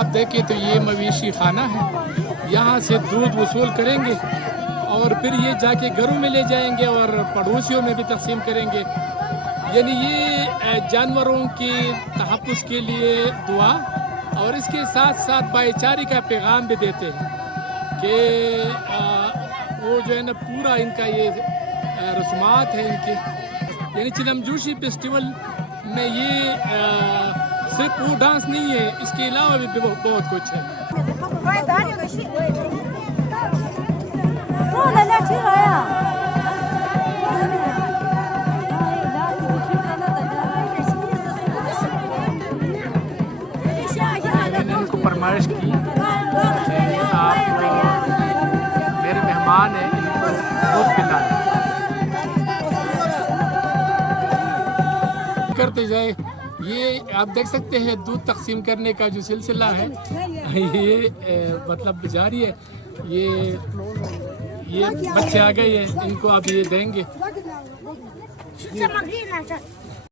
आप देखें तो ये मवेशी खाना है, यहाँ से दूध वसूल करेंगे और फिर ये जाके घरों में ले जाएंगे और पड़ोसियों में भी तकसीम करेंगे। यानी ये जानवरों के तहफ़्फ़ुज़ के लिए दुआ और इसके साथ साथ भाईचारे का पैगाम भी देते हैं कि वो जो है ना पूरा इनका ये रस्मात है इनके। यानी चिलमजोशी फेस्टिवल में ये सिर्फ वो डांस नहीं है, इसके अलावा भी बहुत कुछ है। मैंने इनको फरमाइश की आप मेरे मेहमान हैं, इनको दूध पिलाना करते जाए। ये आप देख सकते हैं दूध तकसीम करने का जो सिलसिला है ये मतलब जारी है। ये बच्चे आ गए हैं, इनको अब ये देंगे।